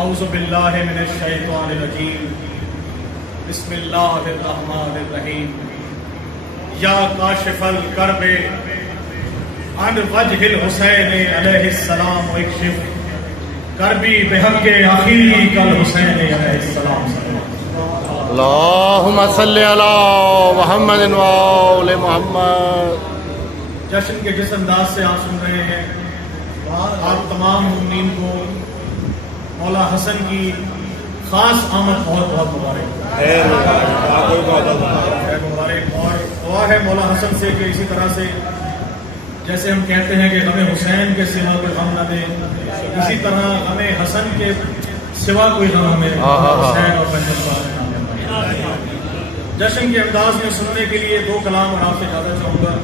اعوذ باللہ من الشیطان الرجیم بسم اللہ الرحمن الرحیم یا کاشف الکرب عن وجہ الحسین علیہ السلام واکشف کربی بحق اخیک الحسین علیہ السلام. اللہم صلی علی محمد و آل محمد. جشن کے جس انداز سے آپ سن رہے ہیں آپ تمام مومنین کو مولا حسن کی خاص آمد بہت بہت مبارک مبارک. اور دعا ہے مولا حسن سے کہ اسی طرح سے جیسے ہم کہتے ہیں کہ ہمیں حسین کے سوا کوئی غم نہ دے، اسی طرح ہمیں حسن کے سوا کوئی غم ہمیں حسین اور بنجن نہ دے. جشن کے انداز میں سننے کے لیے دو کلام اور آپ سے زیادہ چاہوں گا.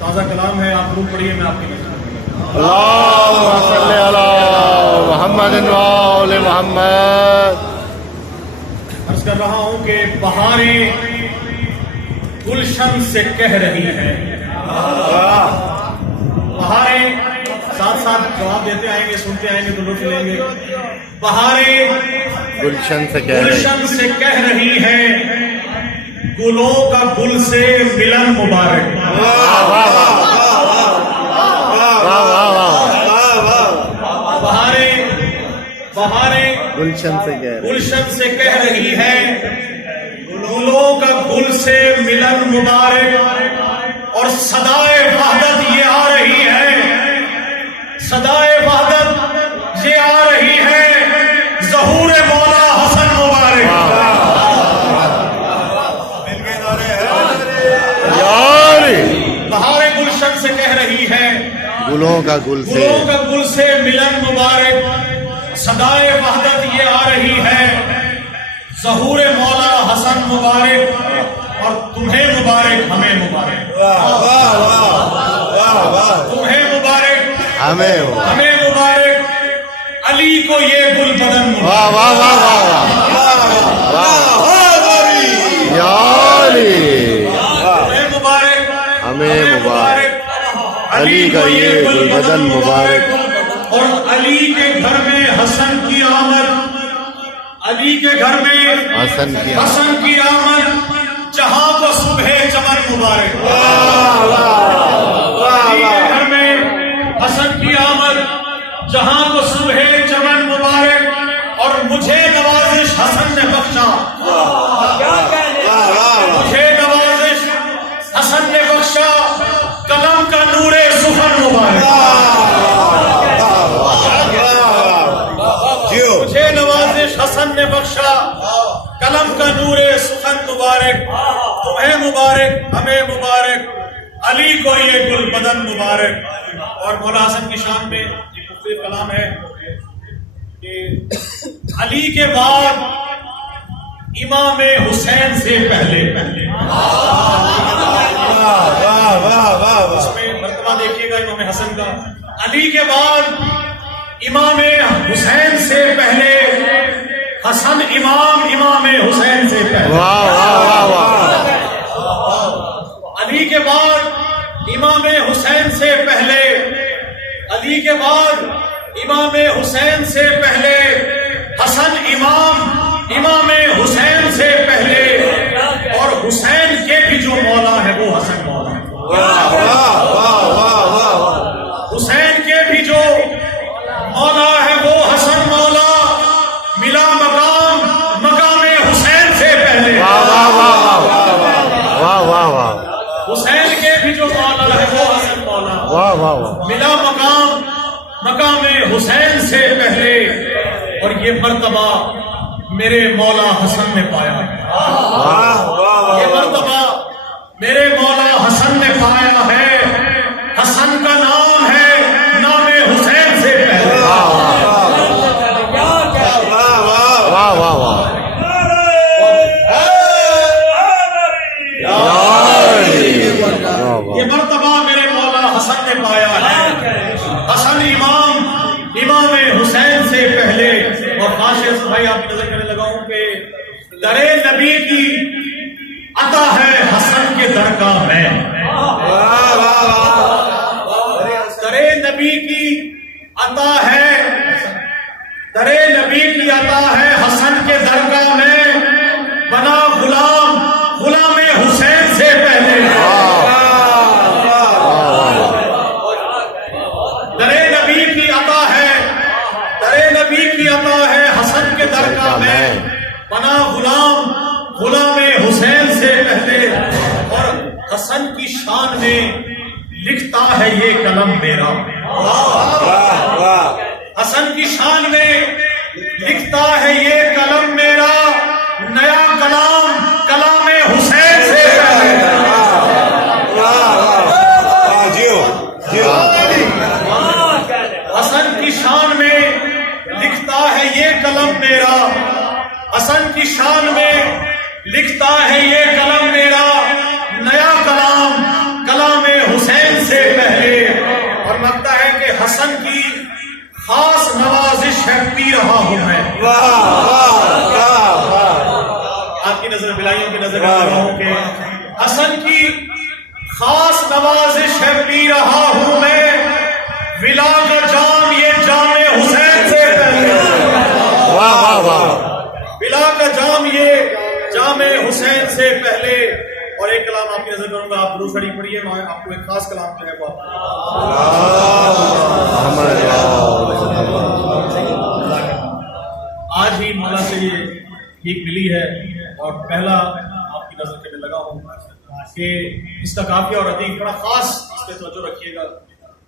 تازہ کلام ہے، آپ روح پڑھیے، میں آپ کی نظر. اللہم صلی علی محمد و آل محمد. عرض کر رہا ہوں کہ بہاریں گلشن سے کہہ رہی ہیں. بہاریں ساتھ ساتھ جواب دیتے آئیں گے، سنتے آئیں گے تو لطف لیں گے. بہاریں گلشن سے کہہ رہی ہیں گلوں کا گل سے ملن مبارک. بہاریں گلشن سے کہہ رہی ہے گلوں کا گل سے ملن مبارک. اور صدائے وحدت یہ آ رہی ہے، صدائے وحدت یہ آ رہی ہے ظہور مولا حسن مبارک. بہاریں گلشن سے کہہ رہی ہے گلوں کا گل سے ملن مبارک. صدائے وحدت یہ آ رہی ہے ظہور مولا حسن مبارک. اور تمہیں مبارک ہمیں مبارک، تمہیں مبارک ہمیں مبارک. علی کو یہ گل بدن تمہیں مبارک ہمیں مبارک. علی کا یہ گل بدن مبارک. اور علی کے گھر میں حسن کی آمد، علی کے گھر میں حسن کی آمد جہاں کو صبح چمن مبارک. علی کے گھر میں حسن کی آمد جہاں کو صبح چمن مبارک. اور مجھے نوازش حسن نے بخشا، مجھے نوازش حسن نے بخشا قلم کا نور سخن مبارک. مجھے نوازش حسن نے بخشا قلم کا نور سخن مبارک. تمہیں مبارک ہمیں مبارک. علی کو یہ گل بدن مبارک. اور مولا حسن کی شان میں یہ مختلف کلام ہے کہ علی کے بعد امام حسین سے پہلے اس میں مرتبہ دیکھیے گا امام حسن کا. علی کے بعد امام حسین سے پہلے حسن امام حسین سے پہلے. علی کے بعد امام حسین سے پہلے، علی کے بعد امام حسین سے پہلے حسن امام حسین سے پہلے. اور حسین کے بھی جو مولا ہے وہ حسن مولا ہے. حسین کے بھی جو مولا ہے وہ حسن مولا. ملا مقام حسین سے پہلے. حسین کے بھی جو مولا ہے وہ حسن مولا. ملا مقام حسین سے پہلے. اور یہ مرتبہ میرے مولا حسن نے پایا ہے. یہ مرتبہ میرے مولا حسن نے پایا ہے. حسن کا نام ہے نام حسین سے پہلے. یہ مرتبہ میرے مولا حسن نے پایا ہے. حسن امام حسین سے پہلے. اور خاص بھائی آپ کی نظر کرنے لگا ہوں کہ در نبی کی عطا ہے حسن کے در کا میں. در نبی کی عطا ہے در نبی عطا ہے حسن کے درگاہ میں، بنا غلام غلام حسین سے پہلے۔ درے نبی کی عطا ہے، درے نبی کی عطا ہے حسن کے درگاہ میں، بنا غلام غلام حسین سے پہلے۔ اور حسن کی شان میں لکھتا ہے یہ قلم میرا، حسن کی شان میں لکھتا ہے یہ قلم میرا، نیا کلام کلام حسین سے پہلے۔ حسن کی شان میں لکھتا ہے یہ قلم میرا، حسن کی شان میں لکھتا ہے یہ قلم میرا، نیا کلام کلام حسین سے پہلے۔ اور لگتا ہے کہ حسن کی خاص نوازش ہے، پی رہا ہوں میں۔ آپ کی نظر بلائیوں کی نظر کر رہا ہوں کہ حسن کی خاص نوازش ہے، پی رہا ہوں میں، ولا کا جام یہ جام حسین سے پہلے۔ ولا کا جام یہ جام حسین سے پہلے۔ اور ایک کلام آپ کی نظر کروں گا، آپ درود شریف پڑھیے، میں آپ کو ایک خاص کلام جو ہے وہ آج ہی مولا سے یہ بھیک ملی ہے، اور پہلا آپ کی نظر کرنے لگا ہوں کہ اس کا قافیہ اور ادیب بڑا خاص اس پہ توجہ رکھیے گا۔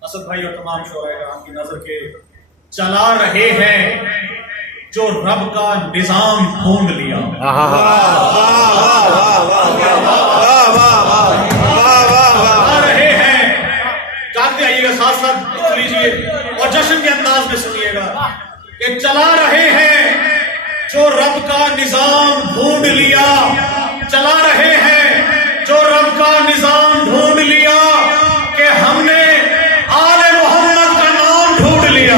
اسد بھائی اور تمام شعراء کرام کی نظر کے چلا رہے ہیں جو رب کا نظام ڈھونڈ لیا، چلا رہے ہیں، جاتے آئیے گا ساتھ ساتھ لیجیے اور جشن کے انداز میں سنیے گا کہ چلا رہے ہیں جو رب کا نظام ڈھونڈ لیا، چلا رہے ہیں جو رب کا نظام ڈھونڈ لیا، کہ ہم نے آل محمد کا نام ڈھونڈ لیا۔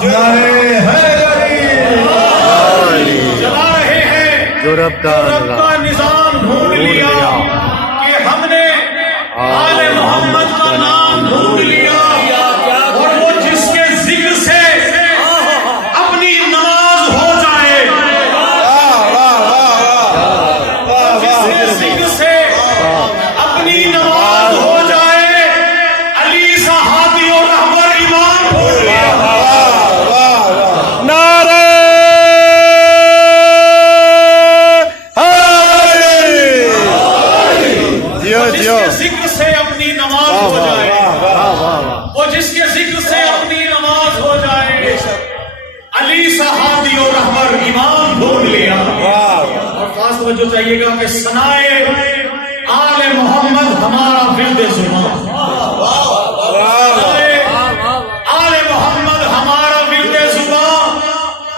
چلا رہے ہیں جو رب کا نظام ڈھونڈ لیا، کہ ہم نے آل محمد کا نام ڈھونڈ لیا۔ اور وہ جس کے ذکر سے اپنی نماز ہو جائے، جس کے ذکر سے اپنی نماز ہو جائے، علی سا ہادی و رہبر امام ڈھونڈ لیا۔ جس کے ذکر سے اپنی نماز ہو جائے، وہ جس کے ذکر سے اپنی نماز ہو جائے، علی صحابی اور رہبر امام ڈھونڈ لیا۔ اور خاص توجہ چاہیے گا کہ ثنائے آل محمد ہمارا ورد زبان، آل محمد ہمارا ورد زبان،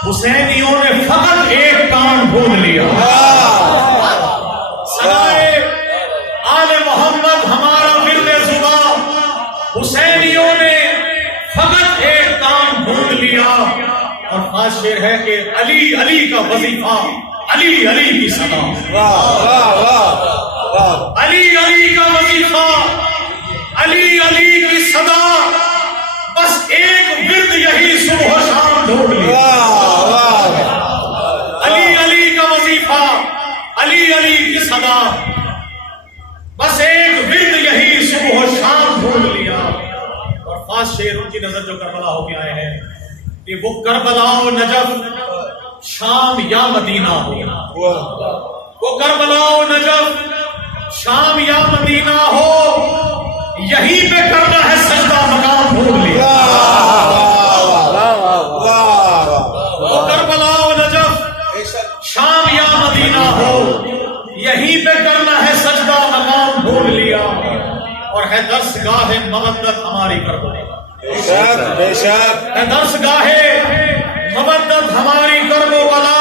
حسینیوں نے فقط ایک کان ڈھونڈ لیا۔ ثنائے آل محمد ہمارا ورد زبان، حسینیوں نے فقط ایک کام ڈھونڈ لیا۔ اور خاص شعر ہے کہ علی علی کا وظیفہ، علی علی کی صدا، علی علی کا وظیفہ، علی علی کی صدا، بس ایک ورد یہی صبح و شام ڈھونڈ لیا۔ علی علی کا وظیفہ، علی علی کی صدا، بس ایک ورد یہی صبح و شام ڈھونڈ لیا۔ اور خاص شعر ان کی نظر جو کربلا ہو کے آئے ہیں کہ وہ کربلا و نجف شام یا مدینہ ہو، وہ کربلا و نجف شام یا مدینہ ہو، یہیں پہ کرنا ہے سجدہ مقام ڈھونڈ لیا۔ وہ کربلا و نجف شام یا مدینہ ہو، یہیں پہ کرنا ہے سجدہ مقام ڈھونڈ لیا۔ اور ہے درس گاہ مودت ہماری کربلا، ہے درس گاہ مودت ہماری کربلا،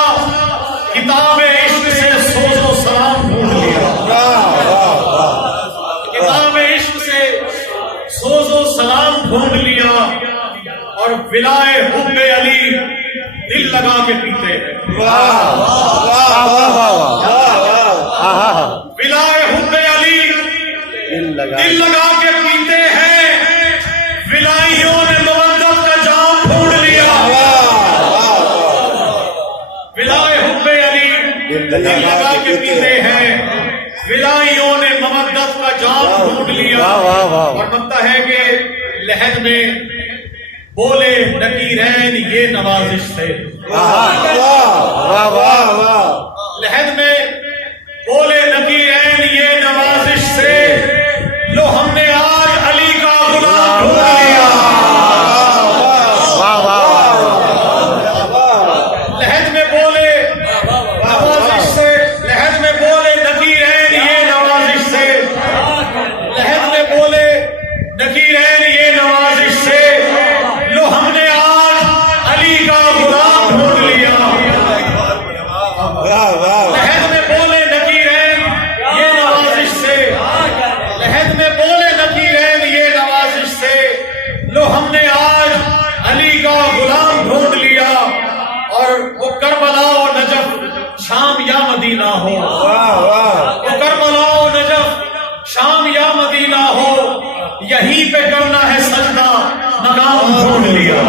کتاب عشق سے سوز و سلام ڈھونڈ لیا، کتاب عشق سے سوز و سلام ڈھونڈ لیا۔ اور ولائے حب علی دل لگا کے پیتے ہیں، ولائے حب علی دل لگا کے پیتے ہیں، ولائیوں نے مودت کا دل لگا کے پیتے ہیں، ولائیوں نے مودت کا جام ڈھونڈ لیا، اور لگتا ہے کہ لحد میں بولے نکیرین یہ نوازش سے، لحد میں بولے نکیرین یہ نوازش سے، لو ہم نے آج علی کا غلام ڈھونڈ لیا، لحد میں بولے نوازش سے، لحد میں بولے نکیرین یہ نوازش سے، لحد میں بولے نکیرین یہ نوازش سے، لو ہم نے آج علی کا غلام ڈھونڈ لیا، لحد میں بولے نکیرین یہ نوازش سے، لحد میں بولے نکیرین یہ نوازش سے، لو ہم نے آج علی کا غلام ڈھونڈ لیا، اور وہ کربلا و نجف شام یا مدینہ ہو، وہ کربلا و نجف شام یا مدینہ ہو، یہیں پہ کرنا ہے سجدہ، مقام ڈھونڈ لیا۔